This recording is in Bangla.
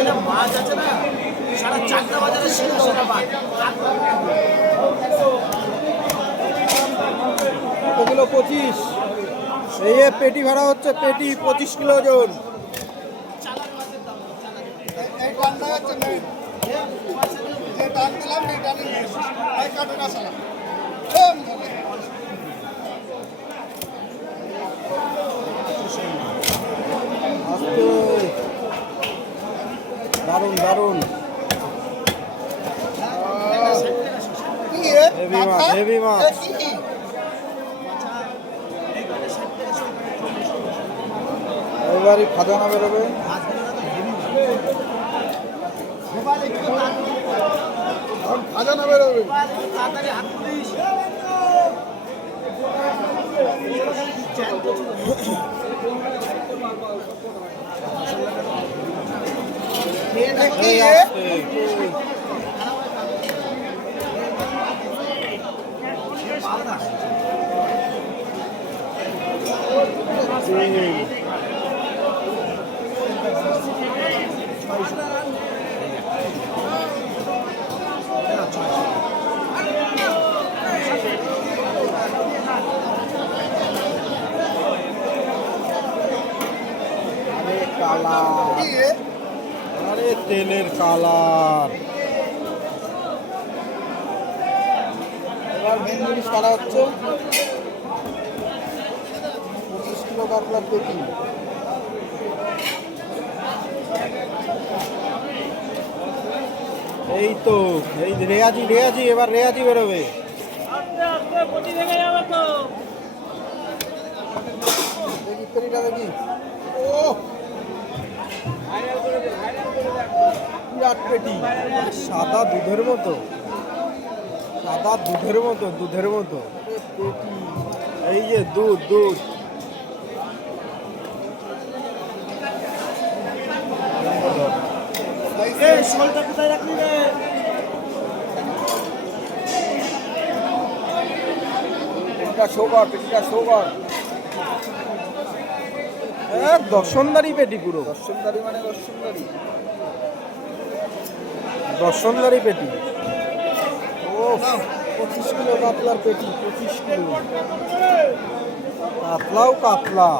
আছে না সারা চারটা বাজারে সেরা সেরা মাছ কত পঁচিশ। এই পেটি ভাড়া হচ্ছে পেটি পঁচিশ কিলো ওজন। টান দিলাম এই টানের এই কাটে না সালা কি রে Heavy মাছ, heavy মাছ। এবারই খাজানা বেরোবে। Yeah. আরে তেলের কালার। এবার মেন জিনিস করা হচ্ছে? পঁচিশ কিলো কাতলার পেটি। এই তো এই রেয়াজি রেয়াজি এবার রেয়াজি বেরোবে। দেখি দেখি। ও বিরাট পেটি। সাদা দুধের মতো। সাদা দুধের মতো দুধের মতো। পেটি এই যে দুধ দুধ। দর্শনদারি পেটি পুরো। দর্শনদারি মানে দর্শনদারি দর্শনদারি পেটি। ও পঁচিশ কিলো কাতলার পেটি পঁচিশ কিলো। কাতলাও কাতলা।